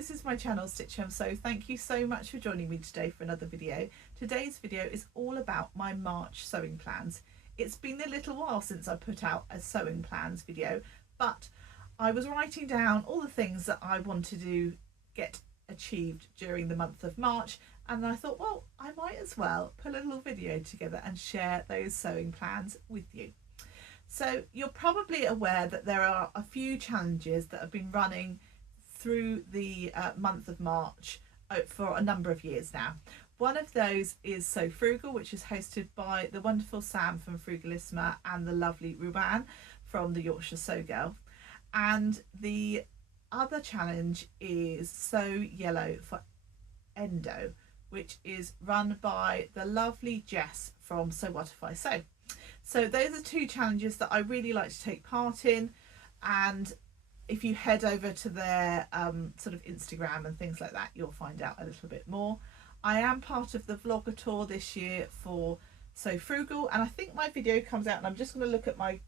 this is my channel Stitch Hem Sew. Thank you so much for joining me today for another video. Today's video is all about my March sewing plans. It's been a little while since I put out a sewing plans video, but I was writing down all the things that I wanted to get achieved during the month of March, and I thought, well, I might as well put a little video together and share those sewing plans with you. So you're probably aware that there are a few challenges that have been running through the month of March for a number of years now. One of those is Sew Frugal, which is hosted by the wonderful Sam from Frugalissima and the lovely Ruan from the Yorkshire Sew Girl. And the other challenge is Sew Yellow for Endo, which is run by the lovely Jess from Sew What If I Sew. So those are two challenges that I really like to take part in, and if you head over to their sort of Instagram and things like that, you'll find out a little bit more. I am part of the vlogger tour this year for Sew Frugal, and I think my video comes out, and I'm just going to look at my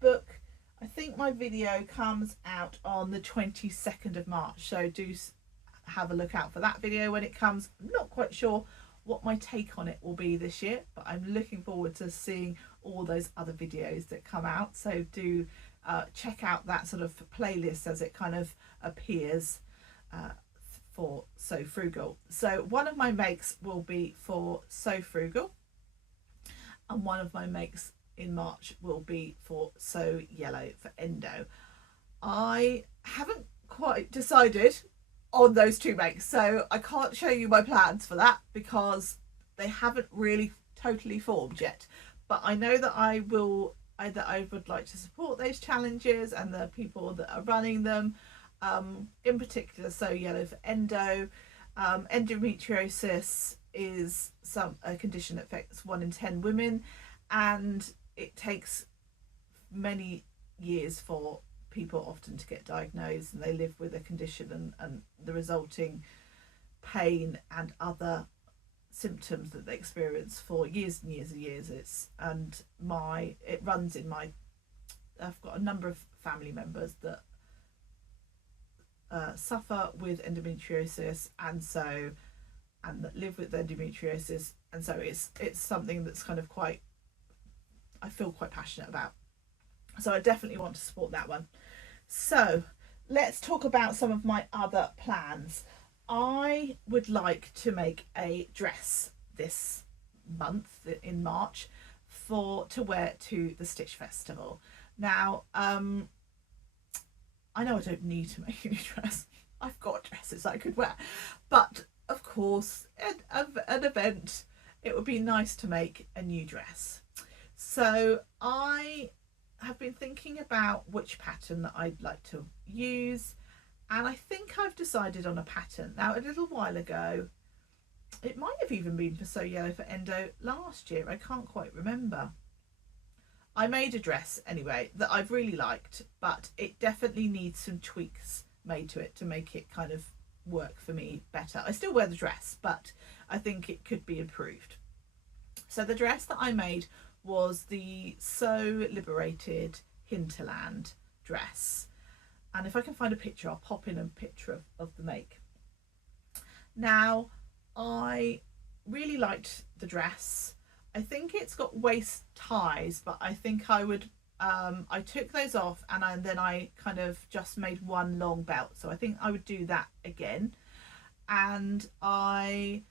book. I think my video comes out on the 22nd of March, so do have a look out for that video when it comes. I'm not quite sure what my take on it will be this year, but I'm looking forward to seeing all those other videos that come out, so do check out that sort of playlist as it kind of appears for Sew Frugal. So one of my makes will be for Sew Frugal, and one of my makes in March will be for Sew Yellow for Endo. I haven't quite decided on those two makes, so I can't show you my plans for that because they haven't really totally formed yet, but I know that I would like to support those challenges and the people that are running them, in particular Sew Yellow for Endo. Endometriosis is a condition that affects 1 in 10 women, and it takes many years for people often to get diagnosed, and they live with a condition and the resulting pain and other symptoms that they experience for years and years and years. It runs in my, I've got a number of family members that suffer with endometriosis and that live with endometriosis, and so it's something that's kind of quite, I feel quite passionate about, so I definitely want to support that one. So let's talk about some of my other plans. I would like to make a dress this month in March to wear to the Stitch Festival. Now I know I don't need to make a new dress, I've got dresses I could wear, but of course at an event it would be nice to make a new dress. So I have been thinking about which pattern that I'd like to use, and I think I've decided on a pattern. Now, a little while ago, it might have even been for Sew Yellow for Endo last year, I can't quite remember, I made a dress anyway that I've really liked, but it definitely needs some tweaks made to it to make it kind of work for me better. I still wear the dress, but I think it could be improved. So the dress that I made was the Sew Liberated Hinterland dress, and if I can find a picture, I'll pop in a picture of the make. Now, I really liked the dress. I think it's got waist ties, but I think I would I took those off, and then I kind of just made one long belt, so I think I would do that again. And I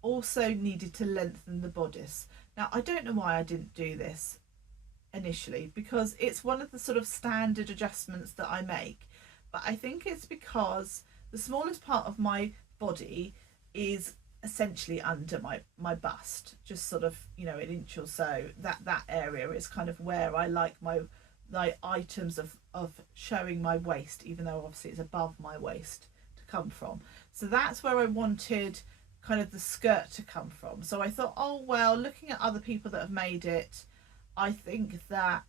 also needed to lengthen the bodice. Now, I don't know why I didn't do this initially, because it's one of the sort of standard adjustments that I make, but I think it's because the smallest part of my body is essentially under my bust, just sort of, you know, an inch or so. That area is kind of where I like my items of showing my waist, even though obviously it's above my waist, to come from. So that's where I wanted kind of the skirt to come from. So I thought, oh well, looking at other people that have made it, I think that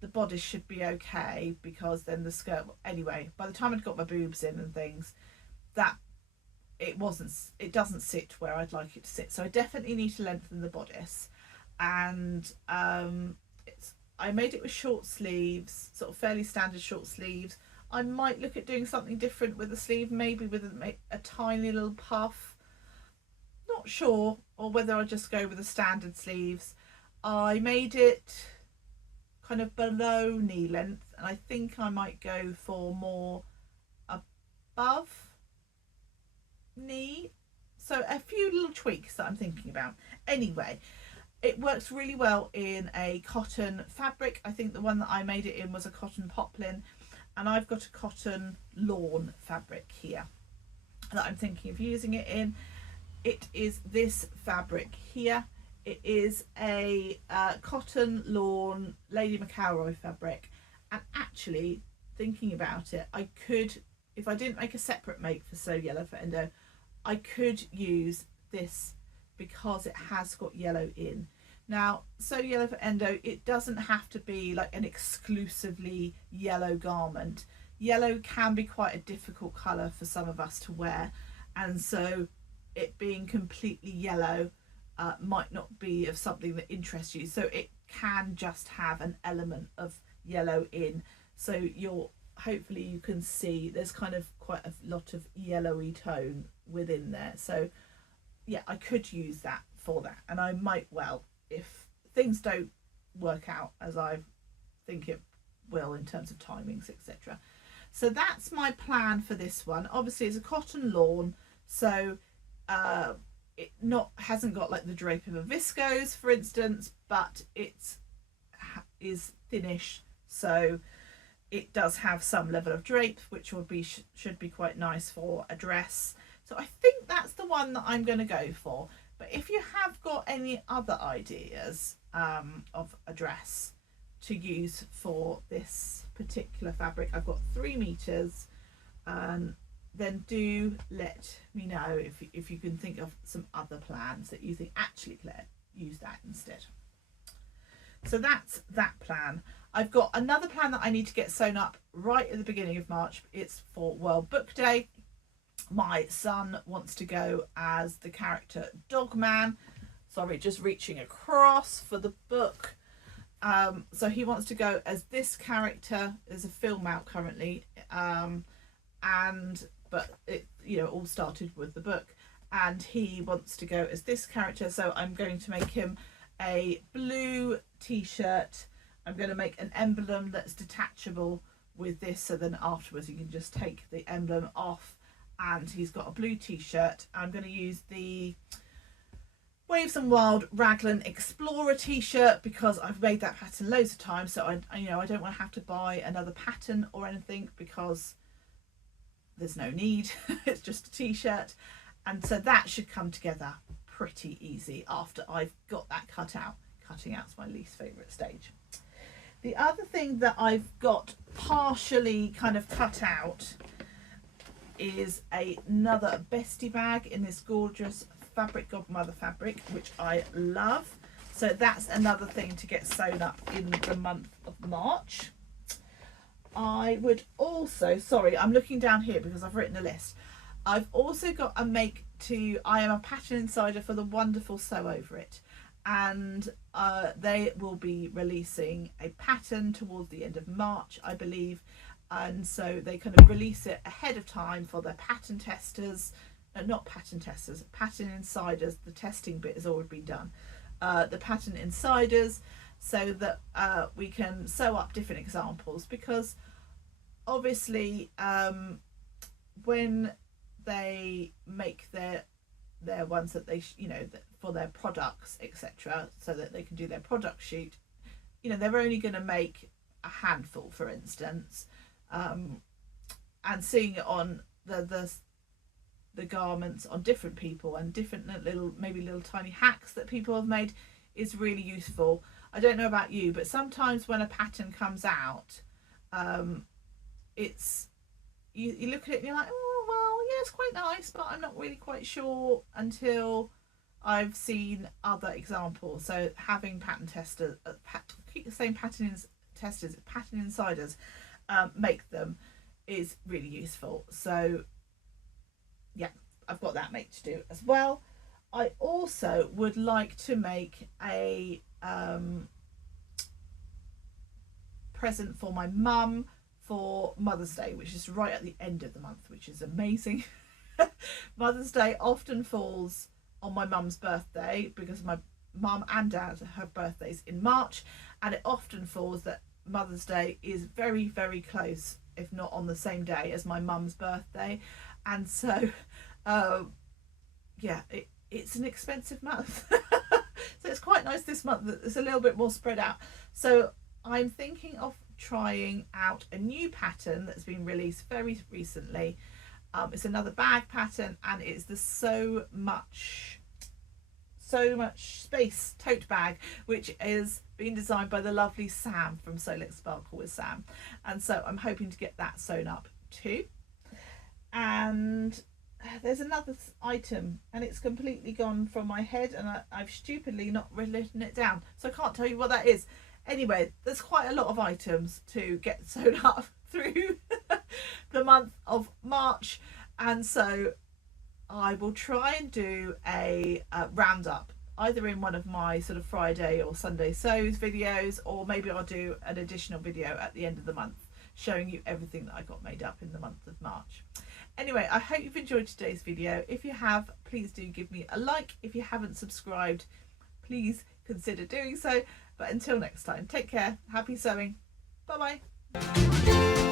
the bodice should be okay, because then the skirt, anyway, by the time I'd got my boobs in and things, that it doesn't sit where I'd like it to sit. So I definitely need to lengthen the bodice, and I made it with short sleeves, sort of fairly standard short sleeves. I might look at doing something different with the sleeve, maybe with a tiny little puff. Not sure, or whether I'll just go with the standard sleeves. I made it kind of below knee length, and I think I might go for more above knee. So a few little tweaks that I'm thinking about. Anyway, it works really well in a cotton fabric. I think the one that I made it in was a cotton poplin, and I've got a cotton lawn fabric here that I'm thinking of using it in. It is this fabric here. It is a cotton lawn Lady McElroy fabric, and actually thinking about it, I could, if I didn't make a separate make for So Yellow for Endo, I could use this because it has got yellow in. Now, So Yellow for Endo, it doesn't have to be like an exclusively yellow garment. Yellow can be quite a difficult colour for some of us to wear, and so it being completely yellow might not be of something that interests you. So it can just have an element of yellow in. So you'll, hopefully you can see there's kind of quite a lot of yellowy tone within there. So yeah, I could use that for that, and I might well, if things don't work out as I think it will in terms of timings, etc. So that's my plan for this one. Obviously it's a cotton lawn, so it hasn't got like the drape of a viscose, for instance, but it is thinnish, so it does have some level of drape, which would be should be quite nice for a dress. So I think that's the one that I'm going to go for. But if you have got any other ideas of a dress to use for this particular fabric, I've got 3 meters, then do let me know if you can think of some other plans that you think, actually Claire, use that instead. So that's that plan. I've got another plan that I need to get sewn up right at the beginning of March. It's for World Book Day. My son wants to go as the character Dogman. Sorry, just reaching across for the book. So he wants to go as this character. There's a film out currently, but it, you know, all started with the book, and he wants to go as this character. So I'm going to make him a blue t-shirt. I'm going to make an emblem that's detachable with this, so then afterwards you can just take the emblem off, and he's got a blue t-shirt. I'm going to use the Waves and Wild Raglan Explorer t-shirt because I've made that pattern loads of times, so I don't want to have to buy another pattern or anything because there's no need. It's just a t-shirt, and so that should come together pretty easy after I've got that cut out. Cutting out's my least favourite stage. The other thing that I've got partially kind of cut out is another bestie bag in this gorgeous fabric Godmother fabric, which I love. So that's another thing to get sewn up in the month of March. I would also, sorry, I'm looking down here because I've written a list. I've also got a make to I Am a Pattern Insider for the wonderful Sew Over It, and they will be releasing a pattern towards the end of March, I believe, and so they kind of release it ahead of time for their pattern testers. Not pattern testers, pattern insiders. The testing bit has already been done. The pattern insiders, so that we can sew up different examples, because obviously when they make their ones that they for their products, etc., so that they can do their product shoot, they're only going to make a handful, for instance, and seeing it on the garments on different people and different little tiny hacks that people have made is really useful. I don't know about you, but sometimes when a pattern comes out, it's you look at it and you're like, oh well, yeah, it's quite nice, but I'm not really quite sure until I've seen other examples. So having pattern testers, keep the same pattern testers, pattern insiders, make them is really useful. So yeah, I've got that make to do as well. I also would like to make a present for my mum for Mother's Day, which is right at the end of the month, which is amazing. Mother's Day often falls on my mum's birthday because my mum and dad have birthdays in March, and it often falls that Mother's Day is very, very close, if not on the same day as my mum's birthday. And so yeah, it's an expensive month. So it's quite nice this month that it's a little bit more spread out. So I'm thinking of trying out a new pattern that's been released very recently. It's another bag pattern, and it's the so much space tote bag, which is being designed by the lovely Sam from So Let's Sparkle with Sam. And so I'm hoping to get that sewn up too. And there's another item, and it's completely gone from my head, and I've stupidly not written it down, so I can't tell you what that is. Anyway, there's quite a lot of items to get sewn up through the month of March, and so I will try and do a roundup either in one of my sort of Friday or Sunday sews videos, or maybe I'll do an additional video at the end of the month showing you everything that I got made up in the month of March. Anyway, I hope you've enjoyed today's video. If you have, please do give me a like. If you haven't subscribed, please consider doing so. But until next time, take care, happy sewing, bye bye.